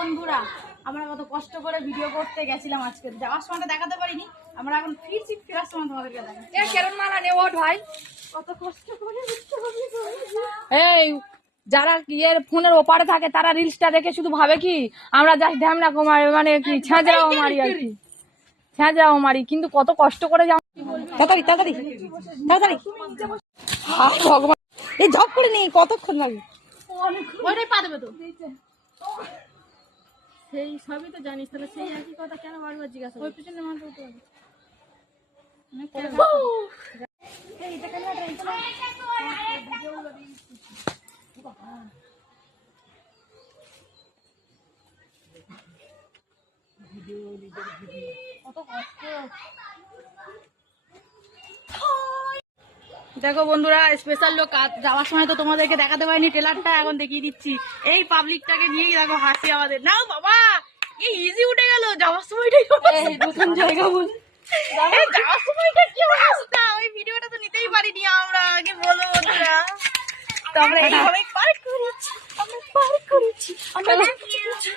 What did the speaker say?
বন্ধুরা, আমরা কত কষ্ট করে ভিডিও করতে গেছিলাম, আজকে যাওয়ার সময় দেখাতে পারিনি। আমরা এখন ফিরছি, ফেরার সময় তোমাদেরকে দেখাই। কেরণ মালা নে ওঠ ভাই, কত কষ্ট করে উঠতে হবে। এই যারা ইয়ের ফোনের ওপারে থাকে তারা রিলসটা দেখে শুধু ভাবে কি আমরা জাস্ট ঢ্যামনা কমাই, মানে কি ছেঁচড়াও মারি আর কি, ছেঁচড়াও মারি, কিন্তু কত কষ্ট করে যাও। তাড়াতাড়ি তাড়াতাড়ি তাড়াতাড়ি, হায় ভগবান, এই ঝপ করে নেই, কতক্ষণ লাগে? ওইটাই পা দেবে তো। সেই সবই তো জানিস, তাহলে সেই একই কথা কেন বারবার জিজ্ঞাসা? ওই পিছনে মাথা উঠে যাবে। দেখো বন্ধুরা, স্পেশাল লোক যাওয়ার সময় তো তোমাদেরকে দেখাতে পারিনি ট্রেলারটা, এখন দেখিয়ে দিচ্ছি। এই পাবলিকটাকে নিয়েই দেখো হাসি আমাদের। নাও বাবা, এই ইজি উঠে গেল, যাওয়ার সময়টাই নতুন জায়গা বলে যাওয়ার সময়টা কি অবস্থা, ওই ভিডিওটা তো নিতেই পারিনি আমরা, আগে বলো বন্ধুরা। তো আমরা এইভাবে পার করেছি, আমরা পার করেছি, আমরা দেখিয়েছি।